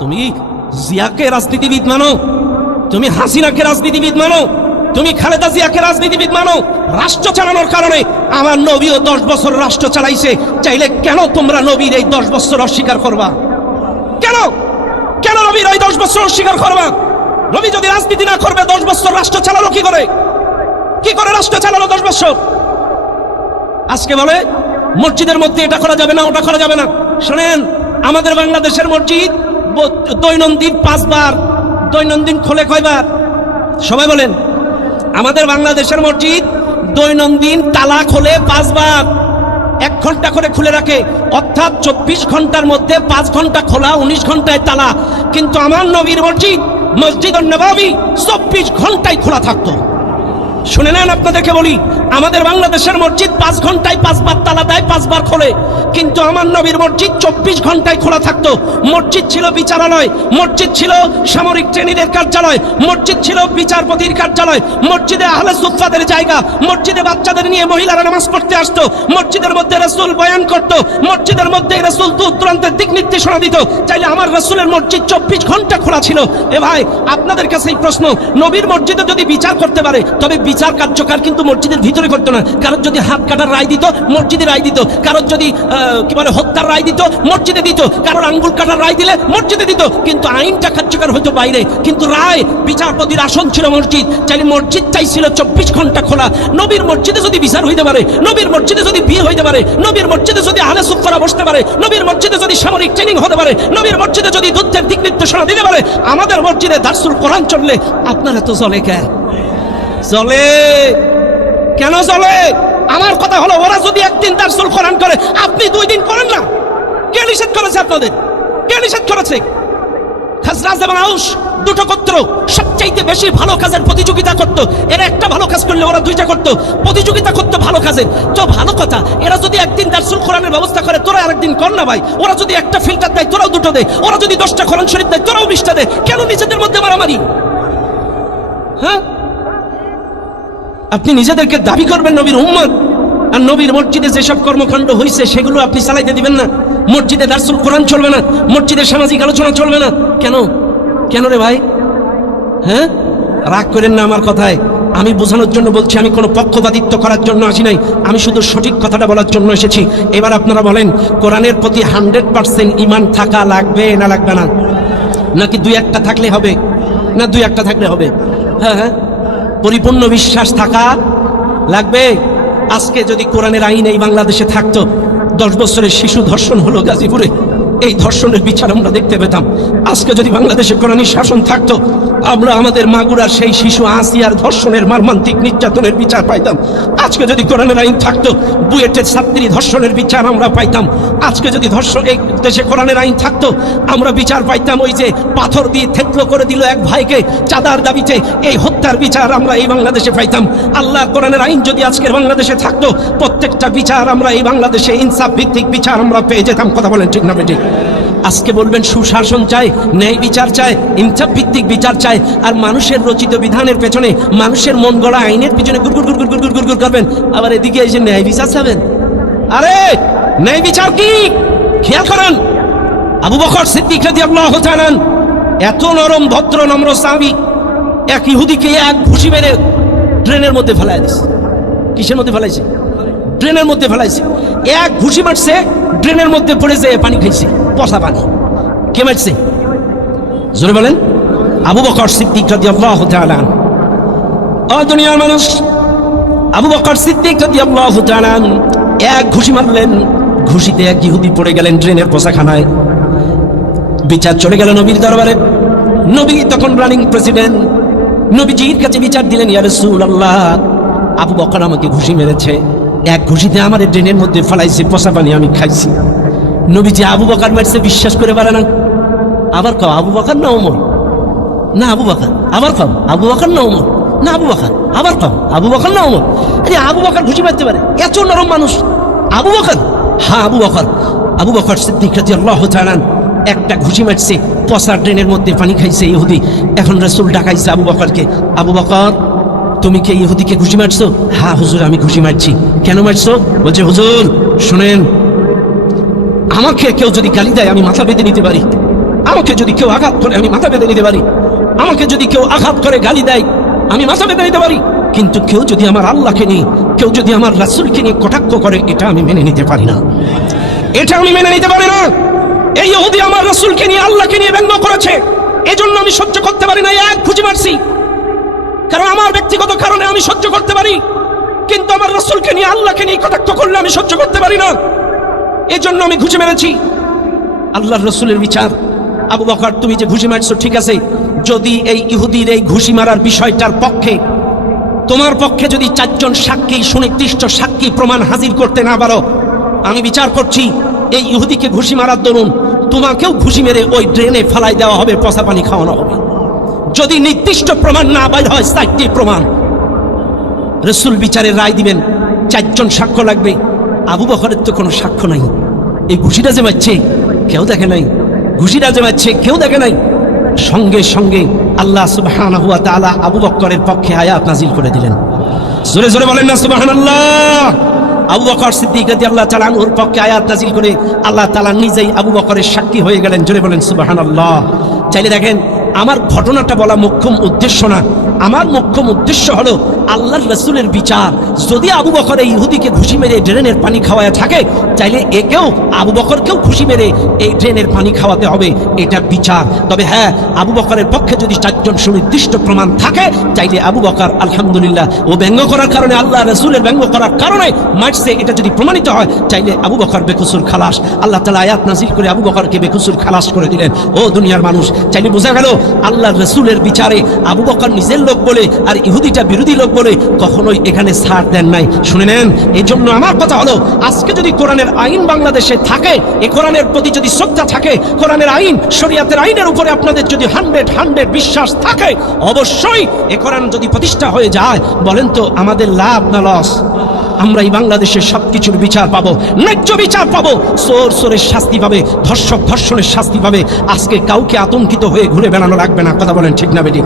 তুমি জিয়াকে রাজনীতিবিদ মানো, তুমি হাসিনাকে রাজনীতিবিদ মানো, তুমি খালেদা জিয়াকে রাজনীতিবিদ মানো, রাষ্ট্র চালানোর কারণে আমার নবীও 10 বছর রাষ্ট্র চালাইছে, চাইলে কেন তোমরা নবীর এই 10 বছর অস্বীকার করবা? কেন কেন নবীর এই 10 বছর অস্বীকার করবা? নবী যদি রাজনীতি না করবে 10 বছর রাষ্ট্র চালালো কি করে? কি করে রাষ্ট্র চালালো 10 বছর? আজকে বলে মসজিদের মধ্যে এটা করা যাবে না, ওটা করা যাবে না। শুনেন, আমাদের বাংলাদেশের মসজিদ দৈনন্দিন 5 বার, দৈনন্দিন খোলে কয়বার? সবাই বলেন। আমাদের বাংলাদেশের মসজিদ দৈনন্দিন তালা খোলে 5 বার, 1 ঘন্টা করে খুলে রাখে, অর্থাৎ 24 ঘন্টার মধ্যে 5 ঘন্টা খোলা, 19 ঘন্টায় তালা। কিন্তু আমার নবীর মসজিদ মসজিদুন নববী 24 ঘন্টায় খোলা থাকতো। শুনে নেন, আপনাদেরকে বলি, আমাদের বাংলাদেশের মসজিদ 5 ঘন্টায় 5 বার তালা দেয়, 5 বার খোলে, কিন্তু আমার নবীর মসজিদ 24 ঘন্টায় খোলা থাকতো। মসজিদ ছিল বিচারালয়, মসজিদ ছিল সামরিক ট্রেনিংয়ের কার্যালয়, মসজিদ ছিল বিচারপতির কার্যালয়, মসজিদে আহলে সুফফাদের জায়গা, মসজিদে বাচ্চাদের নিয়ে মহিলারা নামাজ পড়তে আসতো, মসজিদের মধ্যে রাসূল বয়ান করত, মসজিদের মধ্যে রাসূল দূর দূরান্তের দিক নির্দেশনা দিত। চাইলে আমার রাসূলের মসজিদ 24 ঘন্টা খোলা ছিল। এ ভাই, আপনাদের কাছে এই প্রশ্ন, নবীর মসজিদে যদি বিচার করতে পারে, তবে বিচার কার্যকর কিন্তু মসজিদের ভিতরে করতো না। কারোর যদি হাত কাটার রায় দিত, মসজিদে রায় দিত। কারোর যদি কি বলে হত্যার রায় দিত, মসজিদে দিত। কারোর আঙ্গুল কাটার রায় দিলে মসজিদে দিত। কিন্তু আইনটা কার্যকর হতো বাইরে, কিন্তু রায় বিচারপতির আসন ছিল মসজিদ। চাইলে মসজিদটাই ছিল 24 ঘন্টা খোলা। নবীর মসজিদে যদি বিচার হইতে পারে, নবীর মসজিদে যদি বিয়ে হইতে পারে, নবীর মসজিদে যদি আহলে সুফফারা বসতে পারে, নবীর মসজিদে যদি সামরিক ট্রেনিং হতে পারে, নবীর মসজিদে যদি যুদ্ধের দিক নির্দেশনা দিতে পারে, আমাদের মসজিদে দারসুল কোরআন চললে আপনারা তো চলে কেন? চলে কেন? চলে। আমার কথা হলো, ওরা যদি একদিন দারসুল কোরআন করে, আপনি 2 দিন করেন না। কে নিষেধ করেছে আপনাদের? কে নিষেধ করেছে? খাজরাজ এবং আউস দুটো গোত্র সবচাইতে বেশি ভালো কাজের প্রতিযোগিতা করতো। এরা একটা ভালো কাজ করলে ওরা 2টা করতো, প্রতিযোগিতা করতো ভালো কাজের। তো ভালো কথা, এরা যদি একদিন দারসুল কোরআনের ব্যবস্থা করে, তোরা আরেকদিন কর না ভাই। ওরা যদি একটা ফিল্টার দেয়, তোরাও 2টো দে। ওরা যদি 10টা কোরআন শরীফ দেয়, তোরাও 20টা দে। কেন নিজেদের মধ্যে মারামারি? হ্যাঁ, আপনি নিজেদেরকে দাবি করবেন নবীর উম্মত, আর নবীর মসজিদে যেসব কর্মকাণ্ড হয়েছে সেগুলো আপনি চালাইতে দিবেন না। মসজিদে দারসুল কোরআন চলবে না, মসজিদে সামাজিক আলোচনা চলবে না। কেন? কেন রে ভাই? হ্যাঁ, রাগ করেন না আমার কথায়। আমি বোঝানোর জন্য বলছি, আমি কোনো পক্ষপাতিত্ব করার জন্য আসি নাই, আমি শুধু সঠিক কথাটা বলার জন্য এসেছি। এবার আপনারা বলেন, কোরআনের প্রতি 100% ঈমান থাকা লাগবে না লাগবে না? নাকি 2-1টা থাকলে হবে? না 2-1টা থাকলে হবে? হ্যাঁ হ্যাঁ, পরিপূর্ণ বিশ্বাস থাকা লাগবে। আজকে যদি কোরআনের আইন এই বাংলাদেশে থাকতো, 10 বছরের শিশু ধর্ষণ হলো গাজীপুরে, এই ধর্ষণের বিচার আমরা দেখতে পেতাম। আজকে যদি বাংলাদেশে কোরআনী শাসন থাকতো, আমরা আমাদের মাগুরার সেই শিশু আসিয়ার ধর্ষণের মর্মান্তিক নির্যাতনের বিচার পাইতাম। আজকে যদি কোরআনের আইন থাকতো, বুয়েটের ছাত্রী ধর্ষণের বিচার আমরা পাইতাম। আজকে যদি এই দেশে কোরআনের আইন থাকতো, আমরা বিচার পাইতাম। ওই যে পাথর দিয়ে থেতলো করে দিল এক ভাইকে চাঁদার দাবিতে, এই হত্যার বিচার আমরা এই বাংলাদেশে পাইতাম। আল্লাহ, কোরআনের আইন যদি আজকের বাংলাদেশে থাকতো, প্রত্যেকটা বিচার আমরা এই বাংলাদেশে ইনসাফ ভিত্তিক বিচার আমরা পেয়ে যেতাম। কথা বলেন ঠিক না বেঠিক? আজকে বলবেন সুশাসন চায়, ন্যায় বিচার চায়, ইনসাফ ভিত্তিক বিচার চায়, আর মানুষের রচিত বিধানের পেছনে, মানুষের মন গড়া আইনের পিছনে গুড় গুড় গুড় গুড় গুড় গুড় গুড় করবেন। আবার এদিকে এসে ন্যায় বিচার চাবেন। আরে ন্যায় বিচার কি? খেয়াল করেন, আবু বকর সিদ্দিক রাদিয়াল্লাহু তাআলা এত নরম ভদ্র নম্র সাহাবী, এক ইহুদিকে এক ঘুষি মেরে ড্রেনের মধ্যে ফেলায় দিয়েছে। কিসের মধ্যে ফেলাইছে? ড্রেনের মধ্যে ফেলাইছে। এক ঘুষি মারছে, ড্রেনের মধ্যে পড়ে যেয়ে পানি খাইছে, পচা পানি। কে মারছে? জোরে বলেন। আবু বকর সিদ্দিক রাদিয়াল্লাহু তাআলা। ও দুনিয়ার মানুষ, আবু বকর সিদ্দিক রাদিয়াল্লাহু তাআলা এক ঘুষি মারলেন, ঘুষিতে এক ইহুদি পড়ে গেলেন ড্রেনের পচাখানায়। বিচার চলে গেল নবীর দরবারে। নবী তখন রানিং প্রেসিডেন্ট। নবীজির কাছে বিচার দিলেন, ইয়া রাসূলুল্লাহ, আবু বকর আমাকে ঘুষি মেরেছে, এক ঘুষিতে আমার ড্রেনের মধ্যে ফেলাইছে, পচা পানি আমি খাইছি। নবীজি আবু বকর মারছে বিশ্বাস করে পারে না। আবার কও আবু বকর না ওমর? না আবু বকর। আবার কও আবু বকর না ওমর? না আবু বকর। আবার কও আবু বকর না ওমর? আরে আবু বকর ঘুষি মারতে পারে, এত নরম মানুষ। আবু বকর? হ্যাঁ আবু বকর। আবু বকর সিদ্দিক রাদিয়াল্লাহু তাআলা একটা ঘুষি মারছে, পচা ড্রেনের মধ্যে পানি খাইছে ইহুদি। এখন রাসূল ডাকাইছে আবু বকরকে, আবু বকর তুমি কি ইহুদিকে ঘুষি মারছো? হ্যাঁ হুজুর আমি ঘুষি মারছি। কেন মারছো? বলছে হুজুর শুনেন, আমাকে কেউ যদি গালি দেয় আমি মাথা বেঁধে নিতে পারি, আমাকে যদি কেউ আঘাত করে আমি মাথা বেঁধে নিতে পারি, আমাকে যদি কেউ আঘাত করে গালি দেয় আমি মাথা বেঁধে নিতে পারি, কিন্তু কেউ যদি আমার আল্লাহকে নিয়ে, কেউ যদি আমার রাসূলকে নিয়ে কটাক্ষ করে, এটা আমি মেনে নিতে পারি না, এটা আমি মেনে নিতে পারি না। এই ইহুদি আমার রাসূলকে নিয়ে, আল্লাহকে নিয়ে ব্যঙ্গ করেছে, এজন্য আমি সহ্য করতে পারি না, এক খুঁজে মারছি। কারণ আমার ব্যক্তিগত কারণে আমি সহ্য করতে পারি, কিন্তু আমার রাসূলকে নিয়ে, আল্লাহকে নিয়ে কটাক্ষ করলে আমি সহ্য করতে পারি না, এজন্য আমি ঘুষি মেরেছি। আল্লাহর রাসূলের বিচার, আবু বকর তুমি যে ঘুষি মারছো ঠিক আছে, যদি এই ইহুদির এই ঘুষি মারার বিষয়টার পক্ষে, তোমার পক্ষে যদি 4 জন সাক্ষী, সুনির্দিষ্ট সাক্ষী প্রমাণ হাজির করতে না পারো, আমি বিচার করছি এই ইহুদিকে ঘুষি মারার দরুন তোমাকেও ঘুষি মেরে ওই ড্রেনে ফেলাই দেওয়া হবে, পচা পানি খাওয়ানো হবে। যদি নির্দিষ্ট প্রমাণ না বাইর হয়, 4টি প্রমাণ, রাসূল বিচারের রায় দিবেন, 4 জন সাক্ষ্য লাগবে। আবু বকরের তো কোনো সাক্ষ্য নাই, এই ঘুষিটা যে মারছে কেউ দেখে নাই, ঘুষিটা যে মারছে কেউ দেখে নাই। সঙ্গে সঙ্গে আল্লাহ সুবহানাহু ওয়া তাআলা আবু বকরের পক্ষে আয়াত নাজিল করে দিলেন। জোরে জোরে বলেন না সুবহানাল্লাহ। আবু বকর সিদ্দিক রাদিয়াল্লাহু তাআলা আনহুর পক্ষে আয়াত নাজিল করে আল্লাহ তাআলা নিজেই আবু বকরের সাক্ষী হয়ে গেলেন। জোরে বলেন সুবহানাল্লাহ। চাইলে দেখেন, আমার ঘটনাটা বলা মুখ্যম উদ্দেশ্য না, আমার মুখ্যম উদ্দেশ্য হলো আল্লাহর রাসূলের বিচার। যদি আবু বকর এই ইহুদিকে ঘুষি মেরে ড্রেনের পানি খাওয়ায় থাকে, চাইলে একেও, আবু বকরকেও ঘুষি মেরে এই ড্রেনের পানি খাওয়াতে হবে, এটা বিচার। তবে হ্যাঁ, আবু বকরের পক্ষে যদি 4 জন সুনির্দিষ্ট প্রমাণ থাকে, চাইলে আবু বকর আলহামদুলিল্লাহ, ও ব্যঙ্গ করার কারণে, আল্লাহ রাসূলের ব্যঙ্গ করার কারণে মারছে, এটা যদি প্রমাণিত হয়, চাইলে আবু বকর বেকসুর খালাস। আল্লাহ তাআলা আয়াত নাজিল করে আবু বকরকে বেকসুর খালাস করে দিলেন। ও দুনিয়ার মানুষ, চাইলে বোঝা গেল আল্লাহর রাসূলের বিচারে আবু বকর নিজের লোক বলে আর ইহুদিটা বিরোধী লোক বলে কখনোই এখানে ছাড় দেন নাই। শুনে নেন, এই জন্য আমার কথা হলো, আজকে যদি কোরআনের আইন বাংলাদেশে থাকে, এই কোরআনের প্রতি যদি শ্রদ্ধা থাকে, কোরআনের আইন, শরীয়তের আইনের উপরে আপনাদের যদি 100 বিশ্বাস থাকে, অবশ্যই এই কোরআন যদি প্রতিষ্ঠা হয়ে যায়, বলেন তো আমাদের লাভ না লস? আমরা এই বাংলাদেশের সবকিছুর বিচার পাবো, ন্যায্য বিচার পাবো, চোর চোরের শাস্তি পাবে, ধর্ষক ধর্ষণের শাস্তি পাবে। আজকে কাউকে আতঙ্কিত হয়ে ঘুরে বেড়ানো লাগবে না। কথা বলেন ঠিক না বেটি?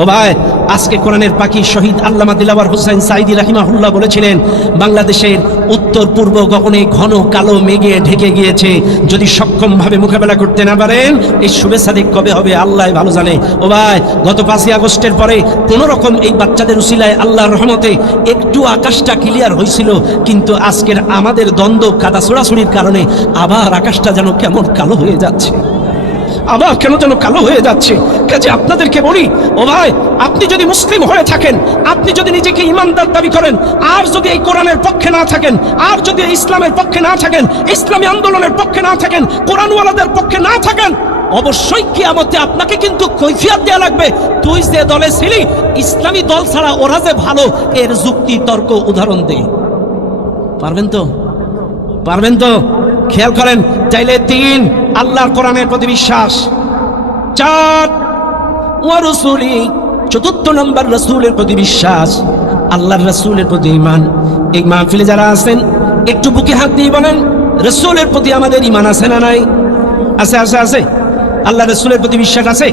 ও ভাই, আজকে কোরআনের পাখি শহীদ আল্লামা দিলাওয়ার হোসেন সাঈদী রাহিমাহুল্লাহ বলেছিলেন, বাংলাদেশের উত্তর পূর্ব গগনে ঘন কালো মেঘে ঢেকে গিয়েছে, যদি সক্ষমভাবে মোকাবেলা করতে না পারেন, এই শুভে সাদিক কবে হবে আল্লাহ ভালো জানে। ও ভাই, গত 5ই আগস্টের পরে কোনো রকম এই বাচ্চাদের উসিলায় আল্লাহর রহমতে একটু আকাশটা ক্লিয়ার হয়েছিল, কিন্তু আজকের আমাদের দ্বন্দ্ব, কাদা ছোড়াছুড়ির কারণে আবার আকাশটা যেন কেমন কালো হয়ে যাচ্ছে, আবার কেন যেন কালো হয়ে যাচ্ছে। কাজে আপনাদেরকে বলি, ও ভাই, আপনি যদি মুসলিম হয়ে থাকেন, আপনি যদি নিজেকে ইমানদার দাবি করেন, আর যদি এই কোরআনের পক্ষে না থাকেন, আর যদি ইসলামের পক্ষে না থাকেন, ইসলামী আন্দোলনের পক্ষে না থাকেন, কোরআনওয়ালাদের পক্ষে না থাকেন, অবশ্যই কিয়ামতে আপনাকে কিন্তু কৈফিয়ত দেয়া লাগবে। তুই যে দলে ছিলি, ইসলামী দল ছাড়া ওরা যে ভালো, এর যুক্তি তর্ক উদাহরণ দে। পারবেন তো? পারবেন তো? খেয়াল করেন, চাইলে 3 আল্লাহর কোরআনের প্রতি বিশ্বাস, 4 ওয়া রাসূলি, 4র্থ নম্বর রাসূলের প্রতি বিশ্বাস, আল্লাহর রাসূলের প্রতি ঈমান। এই মাহফিলে যারা আছেন, একটু বুকে হাত দিয়ে বলেন, রাসূলের প্রতি আমাদের ঈমান আছে না নাই? আছে আছে আছে। আল্লাহর রাসূলের প্রতি বিশ্বাস আছে।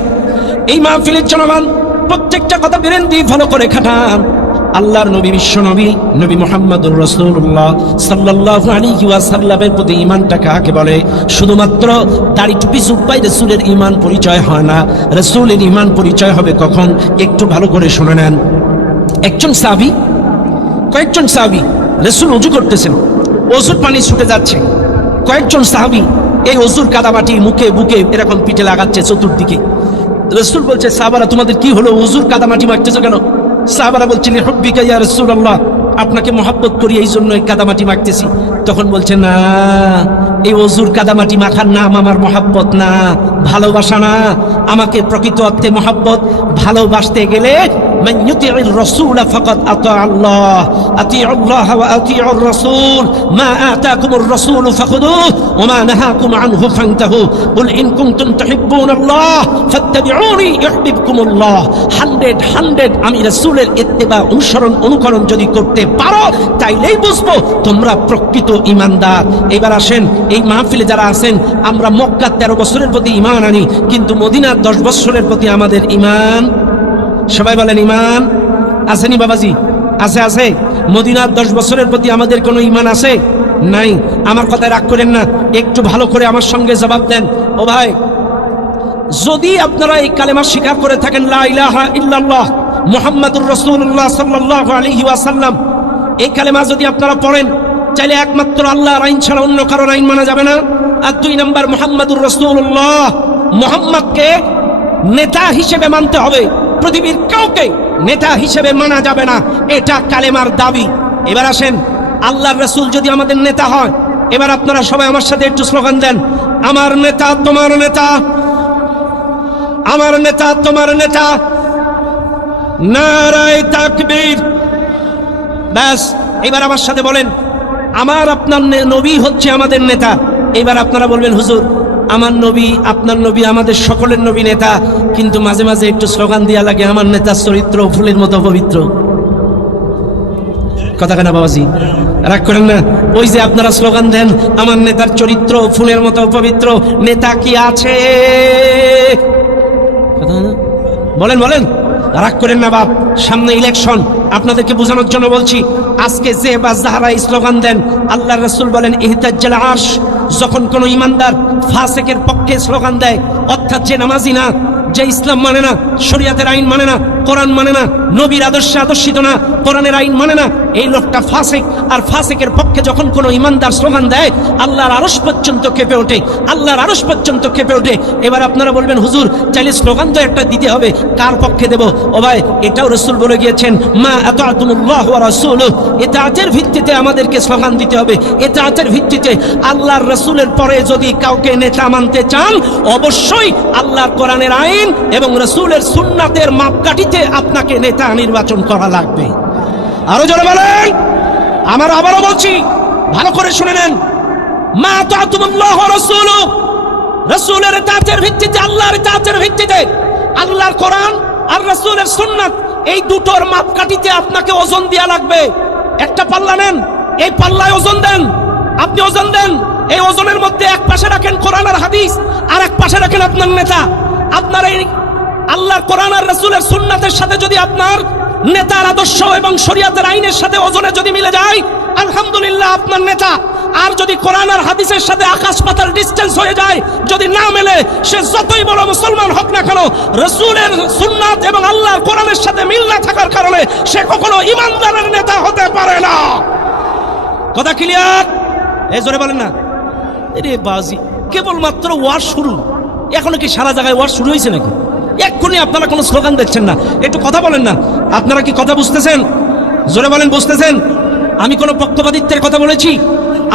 এই মাহফিলের জনগণ প্রত্যেকটা কথা বেরেন দিয়ে ভালো করে খাটান। আল্লাহর নবী, বিশ্ব নবী, নবী মুহাম্মদুর রাসূলুল্লাহ সাল্লাল্লাহু আলাইহি ওয়াসাল্লামের প্রতি ঈমানটা কাকে বলে? শুধুমাত্র দাড়ি টুপি জুব্বায় রাসূলের ঈমান পরিচয় হয় না। রাসূলের ঈমান পরিচয় হবে কখন? একটু ভালো করে শুনে নেন। একজন সাহাবী, কয়েকজন সাহাবী রাসূল ওযু করতেছেন, ওযুর পানি ছুটে যাচ্ছে। কয়েকজন সাহাবী এই ওযুর কাদামাটি মুখে বুকে এরকম পিঠে লাগাচ্ছে চতুর্দিকে। রাসূল বলছে, সাহাবারা তোমাদের কি হলো, ওযুর কাদামাটি মারতেছো কেন? সাহাবারা বলছেন, হুব্বিকা ইয়া রাসূলুল্লাহ, আপনাকে মহব্বত করি এই জন্য এই কাদামাটি মাখতেছি। তখন বলছে, না, এই ওযুর কাদামাটি মাখার নাম আমার মহব্বত না, ভালোবাসা না। আমাকে প্রকৃত অর্থে মহব্বত, ভালোবাসতে গেলে মান ইউতিউর রাসূল ফাকাদ আতা আল্লাহ, আতিউল্লাহ ওয়া আতিউর রাসূল, মা আতাকুমুর রাসূল ফাখুযুহু ওয়া মা নাহাকুম আনহু ফান্তাহু, কুল ইন কুনতুম তুহিব্বুনাল্লাহ ফাত্তাবিউনি ইউহিব্বুকুমুল্লাহ। 100 আমি রাসূলের ইত্তেবা, অনুসরণ, অনুকরণ যদি করতে পারো, তাইলেই বুঝবো তোমরা প্রকৃত ঈমানদার। এবার আসেন, এই মাহফিলে যারা আছেন, আমরা মক্কা 13 বছরের প্রতি ঈমান আনি, কিন্তু মদিনার 10 বছরের প্রতি আমাদের ঈমান, সবাই বলেন ঈমান আসেনি বাবাজি? আছে আছে। মদিনার 10 বছরের প্রতি আমাদের কোনো ঈমান আছে? নাই। আমার কথায় রাগ করেন না, একটু ভালো করে আমার সঙ্গে জবাব দেন। ও ভাই, যদি আপনারা এই কালেমা স্বীকার করে থাকেন লা ইলাহা ইল্লাল্লাহ মুহাম্মাদুর রাসূলুল্লাহ সাল্লাল্লাহু আলাইহি ওয়াসাল্লাম, এই কালেমা যদি আপনারা পড়েন, চাইলে একমাত্র আল্লাহর আইন ছাড়া অন্য কারোর আইন মানা যাবে না। আর 2 নম্বর মুহাম্মাদুর রাসূলুল্লাহ, মুহাম্মদকে নেতা হিসেবে মানতে হবে, পৃথিবীর কাউকে নেতা হিসেবে মানা যাবে না, এটা কালেমার দাবি। এবার আসেন, আল্লাহর রাসূল যদি আমাদের নেতা হয়, এবার আপনারা সবাই আমার সাথে একটু স্লোগান দেন, আমার নেতা তোমার নেতা, আমার নেতা তোমার নেতা, নারায়ে তাকবীর। ব্যাস, এবার আমার সাথে বলেন, আমার আপনার নবী হচ্ছে আমাদের নেতা। এবার আপনারা বলবেন, হুজুর আমার নবী আপনার নবী আমাদের সকলের নবী নেতা, কিন্তু মাঝে মাঝে একটু স্লোগান দেওয়া লাগে, আমার নেতার চরিত্র ফুলের মতো পবিত্র। কথা কেনা বাবাজি, রাগ করেন না। ওই যে আপনারা স্লোগান দেন, আমার নেতার চরিত্র ফুলের মতো পবিত্র, নেতা কি আছে? বলেন বলেন, রাগ করেন না বাপ, সামনে ইলেকশন, আপনাদেরকে বোঝানোর জন্য বলছি। আজকে যে বা যাহারা স্লোগান দেন, আল্লাহর রাসূল বলেন ইহতাজ্জাল আরশ, যখন কোনো ইমানদার ফাসিকের পক্ষে স্লোগান দেয়, অর্থাৎ যে নামাজি না, যে ইসলাম মানে না, শরীয়তের আইন মানে না, কোরআন মানে না, নবীর আদর্শে আদর্শিত না, কোরআনের আইন মানে না, এই লোকটা ফাসিক। আর ফাসিকের পক্ষে যখন কোনো ইমানদার স্লোগান দেয়, আল্লাহর আরশ পর্যন্ত কেঁপে ওঠে, আল্লাহর আরশ পর্যন্ত কেঁপে ওঠে। এবার আপনারা বলবেন, হুজুর চাইলে স্লোগান তো একটা দিতে হবে, কার পক্ষে দেব? ও ভাই, এটাও রাসূল বলে গিয়েছেন, মা আতাতুল্লাহ ওয়া রাসূলুহু, ইতাআতের ভিত্তিতে আমাদেরকে স্লোগান দিতে হবে, ইতাআতের ভিত্তিতে। আল্লাহর রাসূলের পরে যদি কাউকে নেতা মানতে চান, অবশ্যই আল্লাহর কোরআনের আইন এবং রাসূলের সুন্নাতের মাপকাঠিতে আপনাকে নেতা নির্বাচন করা লাগবে। আরো জোরে বলেন। আমার আবারও বলছি, ভালো করে শুনে নেন, মা আতাতুল্লাহ ওয়া রাসূলুহু, রাসূলের ইতাআতের ভিত্তিতে, আল্লাহর ইতাআতের ভিত্তিতে, আল্লাহর কোরআন আর রাসূলের সুন্নাত, এই দুটোর মাপকাঠিতে আপনাকে ওজন দেয়া লাগবে। একটা পাল্লা নেন, এই পাল্লায় ওজন দেন, আপনি ওজন দেন, এই ওজনের মধ্যে এক পাশে রাখেন কোরআন আর হাদিস, আর এক পাশে রাখেন আপনার নেতা। আপনার এই আল্লাহর কোরআন আর রাসূলের সুন্নাতের সাথে যদি আপনার নেতার আদর্শ এবং শরীয়তের আইনের সাথে ওজনে যদি মিলে যায়, আলহামদুলিল্লাহ আপনার নেতা। আর যদি কোরআন আর হাদিসের সাথে আকাশ পাতাল ডিসটেন্স হয়ে যায়, যদি না মেলে, সে যতই বড় মুসলমান হোক না কেন, রাসূলের সুন্নাত এবং আল্লাহর কোরআনের সাথে মিল না থাকার কারণে সে কখনো ইমানদারের নেতা হতে পারে না। কথা ক্লিয়ার? এই জোরে বলেন না। এরে বাজি, কেবলমাত্র ওয়াজ শুরু, এখনো কি সারা জায়গায় ওয়াজ শুরু হয়েছে নাকি? এক্ষুনি আপনারা কোনো স্লোগান দেখছেন না, একটু কথা বলেন না। আপনারা কি কথা বুঝতেছেন? জোরে বলেন, বুঝতেছেন? আমি কোনো পক্ষপাতিত্বের কথা বলেছি?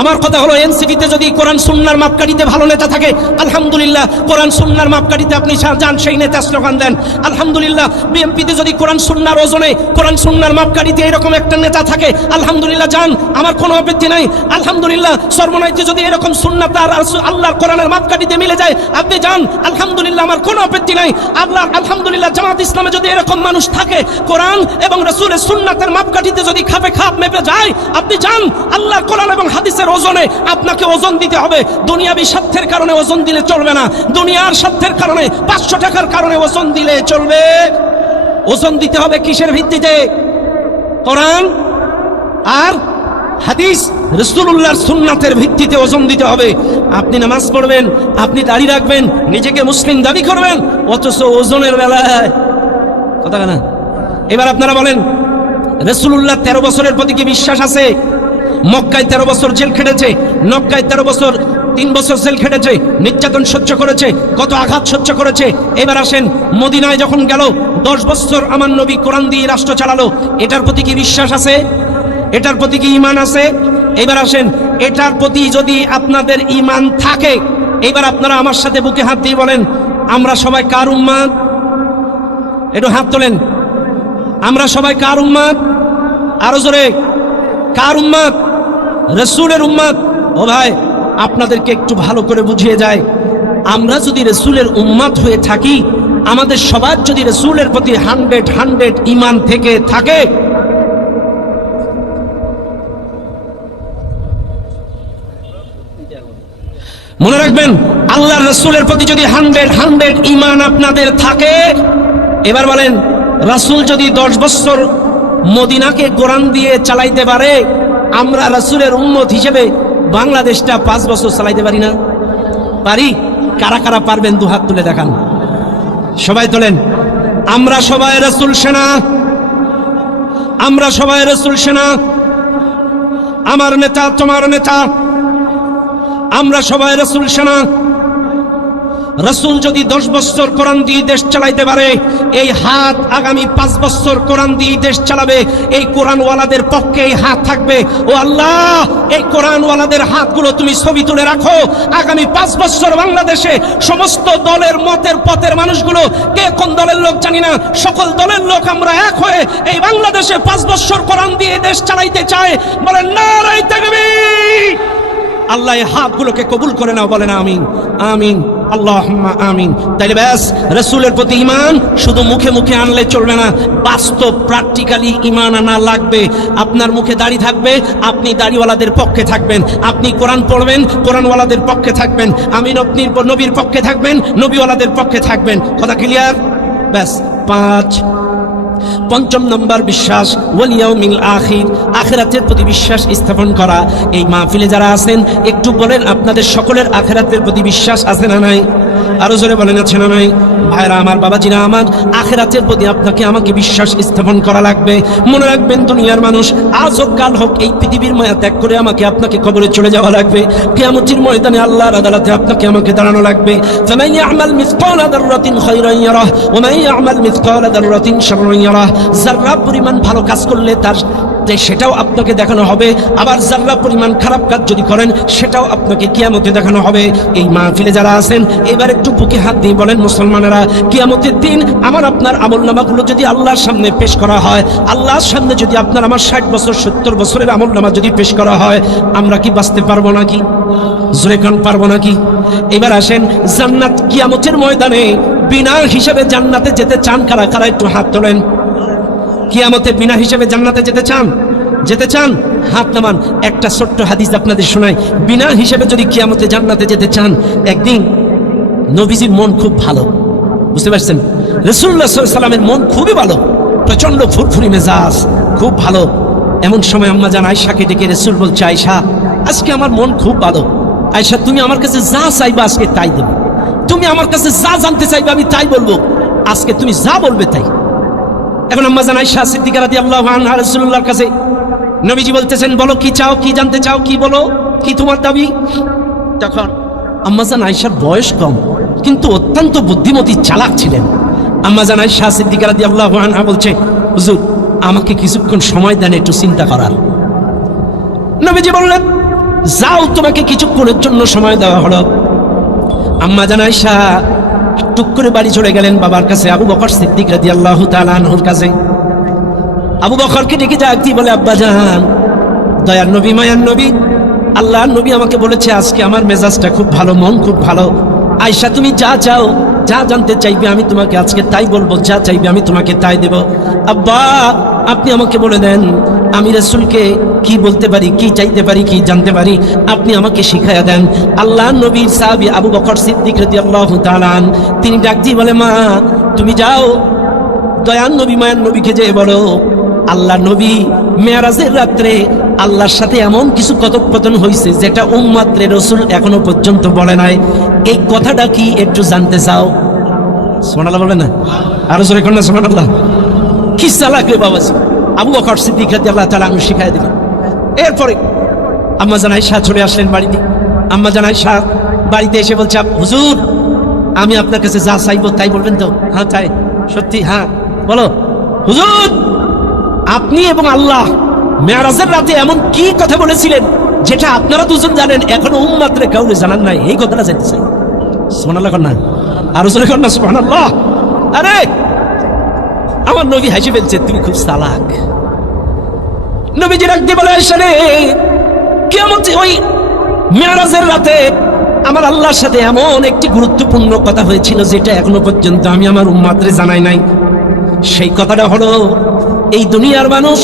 আমার কথা হলো, এনসিপিতে যদি কোরআন সুন্নাহর মাপকাঠিতে ভালো নেতা থাকে, আলহামদুলিল্লাহ, কোরআন সুন্নাহর মাপকাঠিতে আপনি যান, সেই নেতা স্লোগান দেন, আলহামদুলিল্লাহ। বিএনপিতে যদি কোরআন সুন্নাহর ওজনে, কোরআন সুন্নাহর মাপকাঠিতে এরকম একটা নেতা থাকে, আলহামদুলিল্লাহ, যান, আমার কোনো আপত্তি নাই, আলহামদুলিল্লাহ। সর্বনাইতে যদি এরকম সুন্নাত আর আল্লাহর কোরআনের মাপকাঠিতে মিলে যায়, আপনি যান, আলহামদুলিল্লাহ, আমার কোনো আপত্তি নাই। আল্লাহ আলহামদুলিল্লাহ, জামাত ইসলামে যদি এরকম মানুষ থাকে, কোরআন এবং রাসূলের সুন্নাতের মাপকাঠিতে যদি খাপে খাপ মেপে যায়, আপনি যান, আল্লাহর কোরআন এবং হাদিসের ওজনে আপনাকে ওজন দিতে হবে। দুনিয়াবি স্বার্থের কারণে ওজন দিলে চলবে না, দুনিয়ার স্বার্থের কারণে, 500 টাকার কারণে ওজন দিলে চলবে। ওজন দিতে হবে কিসের ভিত্তিতে? কোরআন আর হাদিস, রাসূলুল্লাহর সুন্নাতের ভিত্তিতে ওজন দিতে হবে। আপনি নামাজ পড়বেন, আপনি দাড়ি রাখবেন, নিজেকে মুসলিম দাবি করবেন, অথচ ওজনের বেলায় কথা না। এবার আপনারা বলেন, রাসূলুল্লাহ 13 বছরের প্রতি কি বিশ্বাস আছে? মক্কায় 13 বছর জেল খেটেছে, মক্কায় 13 বছর 3 বছর জেল খেটেছে, নির্যাতন সহ্য করেছে, কত আঘাত সহ্য করেছে। এবার আসেন, মদিনায় যখন গেল, 10 বছর আমার নবী কোরআন দিয়ে রাষ্ট্র চালালো, এটার প্রতি কি বিশ্বাস আছে? এটার প্রতি কি ঈমান আছে? এবার আসেন, এটার প্রতি যদি আপনাদের ঈমান থাকে, এবার আপনারা আমার সাথে বুকে হাত দিয়ে বলেন, আমরা সবাই কার উম্মত? একটু হাত তোলেন। আমরা সবাই কার উম্মত? আরো জোরে, কার উম্মত? রাসূলের উম্মত। ও ভাই, আপনাদেরকে একটু ভালো করে বুঝিয়ে যায়, আমরা যদি রাসূলের উম্মত হয়ে থাকি, আমাদের সবার যদি রাসূলের প্রতি 100 ঈমান থেকে থাকে, মনে রাখবেন, আল্লাহর রাসূলের প্রতি যদি 100 ঈমান আপনাদের থাকে, এবার বলেন, রাসূল যদি 10 বছর মদিনাকে কোরআন দিয়ে চালাইতে পারে, আমরা রাসূলের উম্মত হিসেবে বাংলাদেশটা 5 বছর চালাইতে পারি না? পারি? কারা কারা পারবেন? 2 হাত তুলে দেখান। সবাই তোলেন। আমরা সবাই রাসূল সেনা, আমরা সবাই রাসূল সেনা। আমার নেতা তোমার নেতা, আমরা সবাই রাসূল সেনা। রাসূল যদি 10 বছর কোরআন দিয়ে দেশ চালাইতে পারে, এই হাত আগামী 5 বছর কোরআন দিয়ে দেশ চালাবে। এই কোরআনওয়ালাদের পক্ষে এই হাত থাকবে। ও আল্লাহ, এই কোরআনওয়ালাদের হাতগুলো তুমি ছবি তুলে রাখো। আগামী 5 বছর বাংলাদেশে সমস্ত দলের মতের পথের মানুষগুলো, কে কোন দলের লোক জানি না, সকল দলের লোক আমরা এক হয়ে এই বাংলাদেশে 5 বছর কোরআন দিয়ে দেশ চালাইতে চায়। বলেন নারে তাকবীর। আল্লাহ এই হাতগুলোকে কবুল করে নাও, বলেন আমিন আমিন আল্লাহুম্মা আমিন। তাইলে ব্যাস, রাসূলের প্রতি ঈমান শুধু মুখে মুখে আনলে চলবে না, বাস্তব প্র্যাকটিক্যালি ঈমান আনা লাগবে। আপনার মুখে দাড়ি থাকবে, আপনি দাড়িওয়ালাদের পক্ষে থাকবেন। আপনি কোরআন পড়বেন, কোরআনওয়ালাদের পক্ষে থাকবেন। আমিন, আপনি নবীর পক্ষে থাকবেন, নবীওয়ালাদের পক্ষে থাকবেন। কথা ক্লিয়ার? ব্যাস। 5 নম্বর বিশ্বাস, ওয়াল ইয়াউমিল আখির, আখিরাতের প্রতি বিশ্বাস স্থাপন করা। এই মাহফিলে যারা আছেন একটু বলেন, আপনাদের সকলের আখিরাতের প্রতি বিশ্বাস আছে না নাই? আরো জোরে বলেন, আছে না নাই? ভাইরা আমার, বাবাজিরা আমার, আখিরাতের প্রতি আপনাকে আমাকে বিশ্বাস স্থাপন করা লাগবে। মনে রাখবেন, দুনিয়ার মানুষ আজ হোক কাল হোক এই পৃথিবীর মায়া ত্যাগ করে আমাকে আপনাকে কবরে চলে যাওয়া লাগবে। কিয়ামতের ময়দানে আল্লাহর আদালতে আপনাকে আমাকে দাঁড়ানো লাগবে। ফামান ইয়ামাল মিসকালা যাররাতিন খায়রান ইয়ারাহ ওয়া মান ইয়ামাল মিসকালা যাররাতিন শাররান ইয়ারাহ। যাররা পরিমাণ ভালো কাজ করলে তার সেটাও আপনাকে দেখানো হবে, আবার যারা পরিমাণ খারাপ কাজ যদি করেন সেটাও আপনাকে কিয়ামতে দেখানো হবে। এই মাহফিলে যারা আছেন এবার একটু বুকে হাত দিয়ে বলেন, মুসলমানেরা, কিয়ামতের দিন আমার আপনার আমলনামাগুলো যদি আল্লাহর সামনে পেশ করা হয়, আল্লাহর সামনে যদি আপনার আমার 60 বছর 70 বছরের আমলনামা যদি পেশ করা হয়, আমরা কি বাঁচতে পারবো নাকি? জোরে কান, পারবো নাকি? এবার আসেন, জান্নাত কিয়ামতের ময়দানে বিনা হিসাবে জান্নাতে যেতে চান কারা কারা? একটু হাত তোলেন। কিয়ামতে বিনা হিসেবে জান্নাতে যেতে চান? যেতে চান? হাত নামান। একটা ছোট্ট হাদিস আপনাদের শোনাই। বিনা হিসেবে যদি কিয়ামতে জান্নাতে যেতে চান, একদিন নবীজির মন খুব ভালো, বুঝতে পারছেন? রাসূলুল্লাহ সাল্লাল্লাহু আলাইহি ওয়াসাল্লামের মন খুবই ভালো, প্রচন্ড ফুরফুরি মেজাজ, খুব ভালো। এমন সময় আম্মা জান আয়েশাকে ডেকে রাসূল বলছে, আয়েশা, আজকে আমার মন খুব ভালো। আয়েশা, তুমি আমার কাছে যা চাইবা আজকে তাই দেব। তুমি আমার কাছে যা জানতে চাইবে আমি তাই বলবো। আজকে তুমি যা বলবে তাই। এখন আম্মা জান আয়েশা সিদ্দিকা রাদিয়াল্লাহু আনহা রাসূলুল্লাহর কাছে, নবীজি বলতেছেন, বলো কি চাও, কি জানতে চাও, কি বলো, কি তোমার দাবি? তখন আম্মা জান আয়েশার বয়স কম কিন্তু অত্যন্ত বুদ্ধিমতী, চালাক ছিলেন। আম্মা জান আয়েশা সিদ্দিকা রাদিয়াল্লাহু আনহা বলছে, হুজুর, আমাকে কিছুক্ষণ সময় দেন একটু চিন্তা করার। নবীজি বললেন, যাও, তোমাকে কিছুক্ষণের জন্য সময় দেওয়া হলো। আম্মা জান আয়েশা টুক করে বাড়ি চলে গেলেন বাবার কাছে, আবু বকর সিদ্দিক রাদিয়াল্লাহু তাআলা আনহুর কাছে। আবু বকরকে ডেকে ডাকতি, বলে, আব্বা জান, দয়ার নবী, মায়ার নবী, আল্লাহর নবী আমাকে বলেছে আজকে আমার মেজাজটা খুব ভালো, মন খুব ভালো। আয়েশা, তুমি যা চাও, যা জানতে চাইবে আমি তোমাকে আজকে তাই বলবো, যা চাইবে আমি তোমাকে তাই দেব। আব্বা, আপনি আমাকে বলে দেন আমি রাসূলকে কি বলতে পারি, কি চাইতে পারি, কি জানতে পারি, আপনি আমাকে শিখায়া দেন। আল্লাহর নবীর সাহাবী আবু বকর সিদ্দিক রাদিয়াল্লাহু তাআলা তিনি ডাক দিয়ে বলে, মা, তুমি যাও, দয়ার নবী মায়ার নবীকে যে বলো, আল্লাহ নবী মেরাজের রাত্রে আল্লাহর সাথে এমন কিছু কথোপকথন হয়েছে যেটা উম্মতে রাসূল এখনো পর্যন্ত বলে নাই। এই কথাটা কি একটু জানতে চাও? সুবহানাল্লাহ বলে না? আরো জোরে কোন সুবহানাল্লাহ। কি চালাক রে বাবাজি! আবু বকর সিদ্দিক রাদিয়াল্লাহু তাআলা আনহু শিখায় দিলেন। এরপরে আম্মা জান আয়েশা চলে আসলেন বাড়িতে। আম্মা জান আয়েশা বাড়িতে এসে বলছে, হুজুর, আমি আপনার কাছে যা চাইবো তাই বলবেন তো? হ্যাঁ, তাই? সত্যি? হ্যাঁ, বলো। হুজুর, আপনি এবং আল্লাহ মেরাজের রাতে এমন কি কথা বলেছিলেন যেটা আপনারা দুজন জানেন, এখনো উম্মতে কাউকে জানান নাই, এই কথাটা জানতে চাই। সুবহানাল্লাহ কর না? আরো জোরে কর না সুবহানাল্লাহ। আরে আমার নবী হাসি ফেলছে, তুমি খুব চালাক। নবীজি ডাক দিয়ে বলে, আয়েশা রে, কিয়ামতে ওই মেরাজের রাতে আমার আল্লাহর সাথে এমন একটি গুরুত্বপূর্ণ কথা হয়েছিল যেটা এখনো পর্যন্ত আমি আমার উম্মতরে জানাই নাই। সেই কথাটা হলো, এই দুনিয়ার মানুষ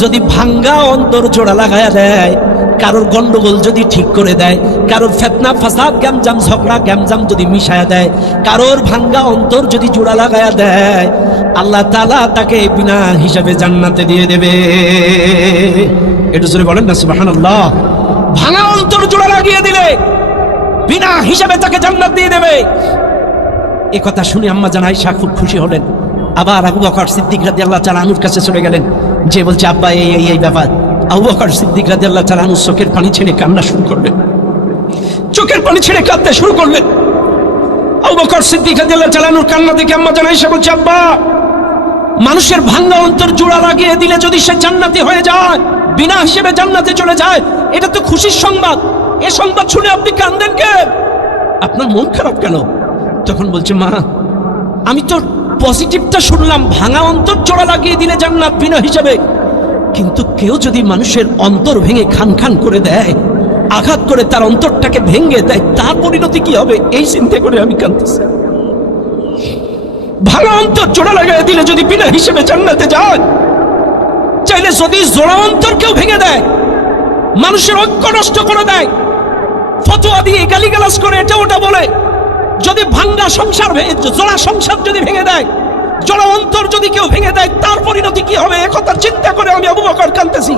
যদি ভাঙ্গা অন্তর জোড়া লাগায়া দেয়, কারোর গন্ডগোল যদি ঠিক করে দেয়, কারোর ফিতনা ফাসাদ গ্যামজাম ঝগড়া গ্যামজাম যদি মিশায়া দেয়, কারোর ভাঙ্গা অন্তর যদি জোড়া লাগায়া দেয়, আল্লাহ তাআলা তাকে বিনা হিসাবে জান্নাতে দিয়ে দেবে। একটু জোরে বলেন না সুবহানাল্লাহ। ভাঙা অন্তর জোড়া লাগিয়ে দিলে বিনা হিসাবে তাকে জান্নাত দিয়ে দেবে। এ কথা শুনে আম্মা জান আয়েশা খুব খুশি হলেন। আবার আবু বকর সিদ্দিক রাদিয়াল্লাহু তাআলা আনহুর কাছে চলে গেলেন, যে বলছে আব্বা এই ব্যাপার। আবু বকর সিদ্দিক রাদিয়াল্লাহু তাআলা আনহু চোখের পানি ছেড়ে কান্না শুরু করলেন, চোখের পানি ছেড়ে কাঁদতে শুরু করলেন। আবু বকর সিদ্দিক রাদিয়াল্লাহু তাআলা আনহুর কান্না দেখে আম্মা জান আয়েশা বলছে, আব্বা, মানুষের ভাঙা অন্তর জোড়া লাগিয়ে দিলে যদি সে জান্নাতি হয়ে যায়, বিনা হিসেবে জান্নাতে চলে যায়, এটা তো খুশির সংবাদ। এ সংবাদ শুনে আপনি কাঁদেন কেন? আপনার মন খারাপ কেন? তখন বলছে, মা, আমি তো পজিটিভটা শুনলাম, ভাঙা অন্তর জোড়া লাগিয়ে দিলে জান্নাত বিনা হিসেবে, কিন্তু কেউ যদি মানুষের অন্তর ভেঙে খান খান করে দেয়, আঘাত করে তার অন্তরটাকে ভেঙে দেয়, তার পরিণতি কি হবে এই চিন্তা করে আমি কাঁদতেছি। ভাঙা অন্তর জোড়া লাগিয়ে দিলে যদি বিনা হিসেবে জান্নাতে যায়, চাইলে যদি জোড়া অন্তর কেউ ভেঙে দেয়, মানুষের ঐক্য নষ্ট করে দেয়, ফতোয়া দিয়ে গালিগালাজ করে এটা ওটা বলে, যদি ভাঙ্গা সংসার জোড়া সংসার যদি ভেঙে দেয়, জোড়া অন্তর যদি কেউ ভেঙে দেয়, তার পরিণতি কি হবে একথা চিন্তা করে আমি আবু বকর কাঁদতেছি।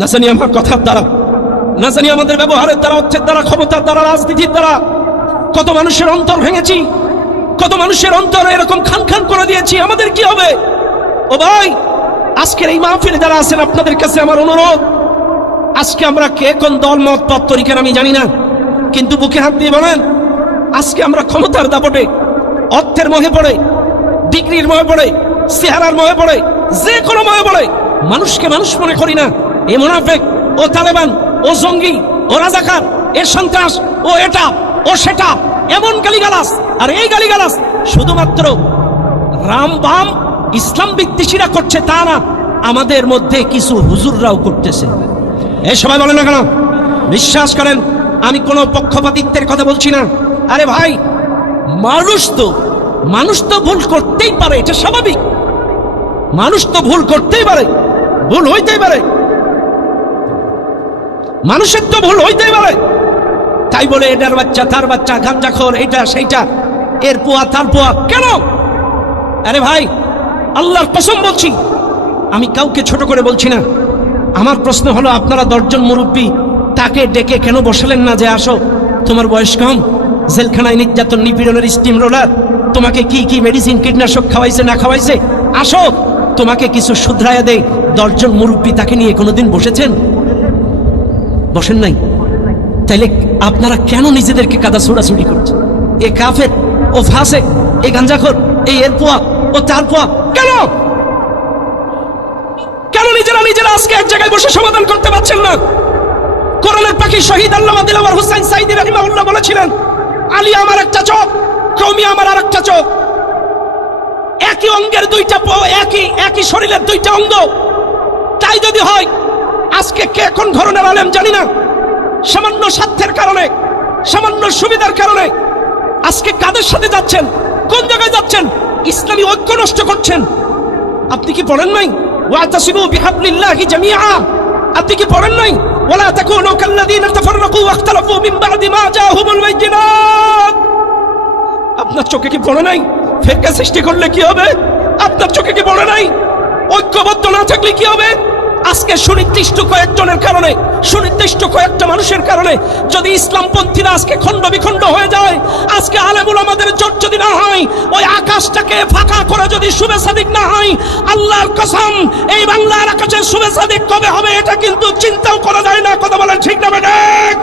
না জানি আমার কথার দ্বারা, না জানি আমাদের ব্যবহারের দ্বারা, অর্থের দ্বারা, ক্ষমতার দ্বারা, রাজনীতির দ্বারা কত মানুষের অন্তর ভেঙেছি, কত মানুষের অন্তর এরকম খান খান করে দিয়েছি। আমাদের কি হবে? ও ভাই, আজকের এই মাহফিলে যারা আছেন, আপনাদের কাছে আমার অনুরোধ, আজকে আমরা কে কোন দল মত পথ তরিকার আমি জানি না, কিন্তু বুকে হাত দিয়ে বলেন, আজকে আমরা ক্ষমতার দাপটে, অর্থের মোহে পড়ে, ডিগ্রির মোহে পড়ে, চেহারার মোহে পড়ে, যে কোনো মোহে পড়ে মানুষকে মানুষ মনে করি না। এ মুনাফিক, ও তালেবান, ও জঙ্গি, ও রাজাকার, এ সন্ত্রাস, ও এটা, ও সেটা, এমন গালিগালাজ। আর এই গালিগালাজ শুধুমাত্র রাম বাম ইসলাম বিদ্বেষীরা করছে তা না, আমাদের মধ্যে কিছু হুজুররাও করতেছে। এই সবাই বলেন না কেন? বিশ্বাস করেন, আমি কোনো পক্ষপাতিত্বের কথা বলছি না। আরে ভাই, মানুষ তো ভুল করতেই পারে, এটা স্বাভাবিক। মানুষ তো ভুল করতেই পারে, ভুল হইতেই পারে, মানুষের তো ভুল হইতেই পারে। তাই বলে এটার বাচ্চা তার বাচ্চা, গাঞ্জাখোর, এটা সেইটা, এর পোয়া তার পোয়া কেন? আরে ভাই, আল্লাহর কসম বলছি, আমি কাউকে ছোট করে বলছি না। আমার প্রশ্ন হলো, আপনারা 10 জন মুরব্বী, তাকে ডেকে কেন বসালেন না যে আসো, তোমার বয়স কম, জেলখানায় নির্যাতন নিপীড়নের স্টিম রোলার, তোমাকে কি কি মেডিসিন কীটনাশক খাওয়াইছে না খাওয়াইছে, আসো তোমাকে কিছু শুধরাইয়া দেয়। 10 জন মুরব্বী তাকে নিয়ে কোনোদিন বসেছেন? বসেন নাই। তাইলে আপনারা কেন নিজেদেরকে কাদা ছোড়াছুড়ি করছেন? এ কাফের, ও ফাসেক, এ গাঞ্জাখোর, এই এর পোয়া, ও তার পোয়া, কেন কেন নিজেরা আজকে এক জায়গায় বসে সমাধান করতে পারছেন না? কোরআনের পাখি শহীদ আল্লামা দিলওয়ার হোসেন সাইদি রাহিমাহুল্লাহ বলেছিলেন, আলী আমার একটা চোখ, কওমি আমার আরেকটা চোখ। একই অঙ্গের দুইটা, একই শরীরের দুইটা অঙ্গ। তাই যদি হয়, আজকে কে কোন ধরনের আলেম জানি না, সামান্য স্বার্থের কারণে, সামান্য সুবিধার কারণে আজকে কাদের সাথে যাচ্ছেন, কোন জায়গায় যাচ্ছেন? ইসলামী ঐক্য নষ্ট করছেন। আপনি কি পড়েন নাই ওয়াতাসিবু বিহাবলিল্লাহি জামিআ? আপনি কি পড়েন নাই ওয়ালা তাকুনু কাল্লাযীনা তাফাররাকু ওয়াখতালাফু মিন বা'দি মা জাআহুমুল বাইয়িনাত? আপনার চোখে কি পড়ে নাই ফিরকা সৃষ্টি করলে কি হবে? আপনার চোখে কি পড়ে নাই ঐক্যবদ্ধ না থাকলে কি হবে? আজকে সুনির্দিষ্ট কয়েকজনের কারণে, সুনির্দিষ্ট কয়েকটা মানুষের কারণে যদি ইসলামপন্থীরা আজকে খণ্ড বিখণ্ড হয়ে যায়, আজকে আলেমুল আমাদের জোট যদি না হয়, ওই আকাশটাকে ফাঁকা করে যদি শুভে সাদিক না হয়, আল্লাহর কসম, এই বাংলার আকাশের শুভে সাদিক কবে হবে এটা কিন্তু চিন্তাও করা যায় না। কথা বলেন ঠিক না বেঠিক?